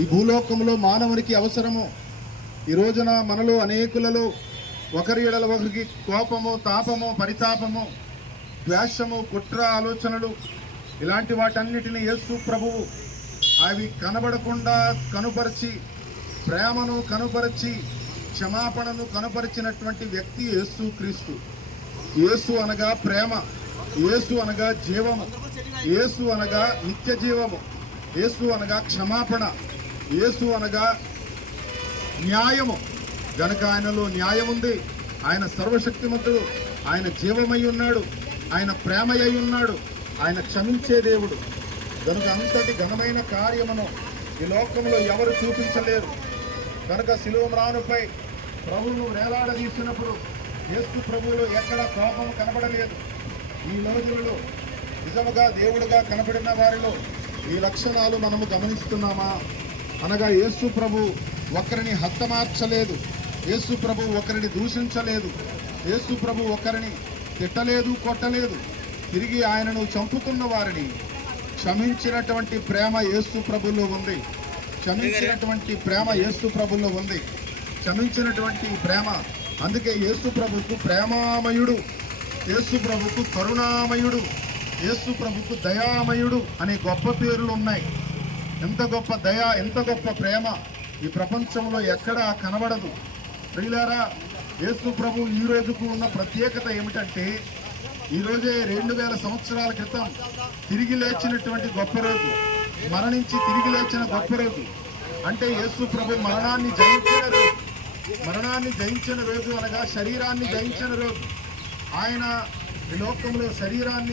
ఈ భూలోకంలో మానవునికి అవసరము. ఈ రోజున మనలో అనేకులలో ఒకరి ఎడల ఒకరికి కోపము, తాపము, పరితాపము, ద్వేషము, కుట్ర ఆలోచనలు, ఇలాంటి వాటన్నిటిని యేసు ప్రభువు అవి కనబడకుండా కనుపరిచి, ప్రేమను కనుపరిచి, క్షమాపణను కనుపరిచినటువంటి వ్యక్తి యేసు క్రీస్తు. యేసు అనగా ప్రేమ, యేసు అనగా జీవము, యేసు అనగా నిత్య జీవము, యేసు అనగా క్షమాపణ, యేసు అనగా న్యాయము. గనుక ఆయనలో న్యాయం ఉంది. ఆయన సర్వశక్తిమంతుడు, ఆయన జీవమై ఉన్నాడు, ఆయన ప్రేమయ్య ఉన్నాడు, ఆయన క్షమించే దేవుడు. కనుక అంతటి ఘనమైన కార్యమును ఈ లోకంలో ఎవరు చూపించలేరు. కనుక శిలువ మ్రానుపై ప్రభువును వేలాడదీసినప్పుడు యేసు ప్రభువులో ఎక్కడ కోపం కనబడలేదు. ఈ రోజులలో నిజముగా దేవుడుగా కనబడిన వారిలో ఈ లక్షణాలు మనము గమనిస్తున్నామా? అనగా యేసు ప్రభు ఒకరిని హతమార్చలేదు, యేసు ప్రభు ఒకరిని దూషించలేదు, యేసు ప్రభు ఒకరిని తిట్టలేదు, కొట్టలేదు. తిరిగి ఆయనను చంపుతున్న వారిని క్షమించినటువంటి ప్రేమ యేసు ప్రభులో ఉంది. క్షమించినటువంటి ప్రేమ యేసు ప్రభులో ఉంది. క్షమించినటువంటి ప్రేమ. అందుకే యేసు ప్రభుకు ప్రేమామయుడు, యేసు ప్రభుకు కరుణామయుడు, యేసు ప్రభుకు దయామయుడు అనే గొప్ప పేర్లు ఉన్నాయి. ఎంత గొప్ప దయ, ఎంత గొప్ప ప్రేమ ఈ ప్రపంచంలో ఎక్కడా కనబడదు. ప్రియులారా, యేసు ప్రభు ఈ రోజుకు ఉన్న ప్రత్యేకత ఏమిటంటే, ఈరోజే 2000 సంవత్సరాల క్రితం తిరిగి లేచినటువంటి గొప్ప రోజు, మరణించి తిరిగి లేచిన గొప్ప రోజు. అంటే యేసు ప్రభు మరణాన్ని జయించిన రోజు అనగా శరీరాన్ని జయించిన రోజు. ఆయన ఈ లోకంలో శరీరాన్ని